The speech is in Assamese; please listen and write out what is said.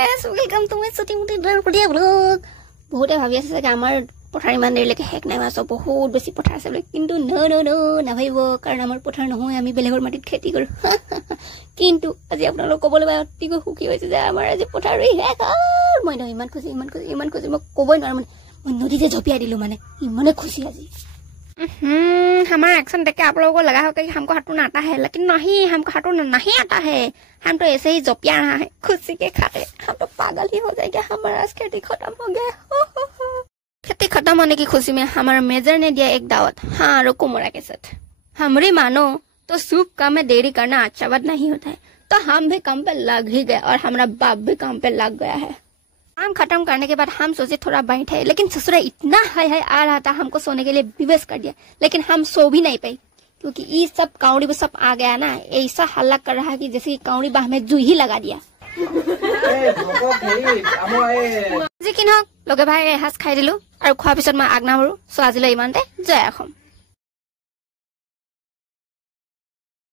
গাইস ওয়েলকাম টু মাই ছুটি মুটি ড্ৰাইভৰ ব্লগ বহুতে ভাবি আছে যে আমাৰ পথাৰ ইমান দেৰিলৈকে হেক নাই মাছ বহুত বেছি পথাৰ আছে কিন্তু নো নাভাবিব কাৰণ আমাৰ পথাৰ নহয় আমি বেলেগৰ মাটিত খেতি কৰো কিন্তু আজি আপোনালোক ক'বলৈ অতিকৈ সুখী হৈছে যে আমাৰ আজি পথাৰ হেক মই ইমান খুশি মই ক'বই নোৱাৰো মানে মই নদীতে জপিয়াই দিলো মানে ইমানে খুশি আজি हमारा एक्शन देख के आप लोगों को लगा होगा कि हमको हाथों आता है लेकिन नहीं हमको हाथों नहीं आता है हम तो ऐसे ही जोपिया रहा है खुशी के खाते हम तो पागल ही हो जाएंगे हमारा खेती खत्म हो गया खेती खत्म होने की खुशी में हमारे मेजर ने दिया एक दावत हाँ रुको मोरा के साथ हमारी मानो तो शुभ काम में देरी करना अच्छा बात नहीं होता है तो हम भी काम पे लग ही गए और हमारा बाप भी काम पे लग गया है काम खत्म करने के बाद हम सोचे थोड़ा बैठे लेकिन ससुरा इतना हाय आ रहा था हमको सोने के लिए विवश कर दिया लेकिन हम सो भी नहीं पाई क्योंकि ये सब काउड़ी में सब आ गया ना ऐसा हल्ला कर रहा है कि जैसे काउड़ी बाह में जू ही लगा दिया जी कि लगे भाई एसाज खाई दिलो और खোৱাৰ পিছত মই আজ্ঞা কৰো সো আজিলৈ ইমানতে জয় অসম।